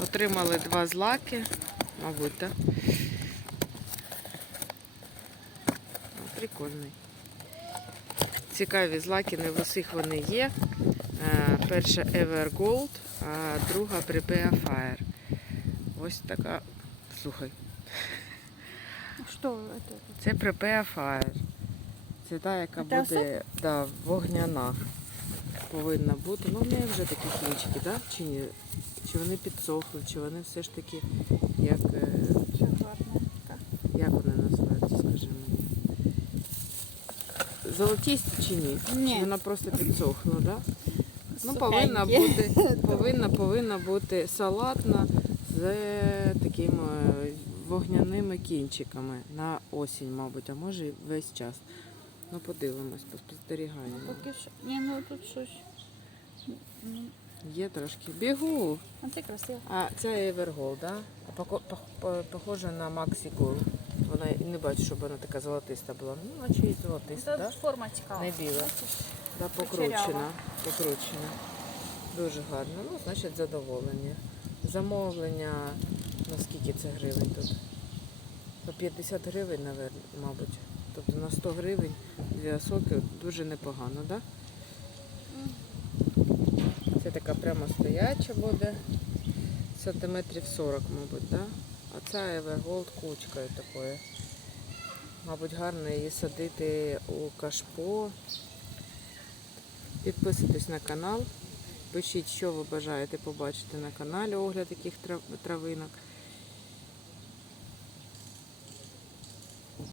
Отримали два злаки, мабуть, так? Ну, Прикольний. Цікаві злаки, не в усіх вони є. Е, Перша Evergold, а друга Prepare Fire. Ось така. Слухай, Что это? це Prepare Fire. Це та, яка Це буде да, вогняна. Повинна бути. Ну, в неї вже такі кінчики, да? чи ні? Чи вони підсохли, чи вони все ж таки, як, е, як вони називаються, скажи мені. Золотісті чи ні? Ні. Вона просто підсохла, так? Да? Ну, повинна бути, повинна, повинна бути салатна з такими вогняними кінчиками на осінь, мабуть, а може і весь час. Ну, подивимось, поспостерігаємо. Поки що. Ні, ну тут щось. Є трошки. Бігу. А це красиво. А це Evergold, да? А поко- пох- по- Похоже на Maxi Gold. Вона не бачу, щоб вона така золотиста була. Ну, наче і золотиста, Це да? форма цікава. Не біла. Да, покручена. Покручена. Дуже гарно. Ну, значить, задоволення. Замовлення, на скільки це гривень тут? По 50 гривень, мабуть. Тобто на 100 гривень для соки дуже непогано, так? Да? Така прямо стояча буде. Сантиметрів 40, мабуть, да? А ця Голд кучкою такою. Мабуть, гарно її садити у кашпо. Підписуйтесь на канал. Пишіть, що ви бажаєте побачити на каналі, огляд таких трав- травинок.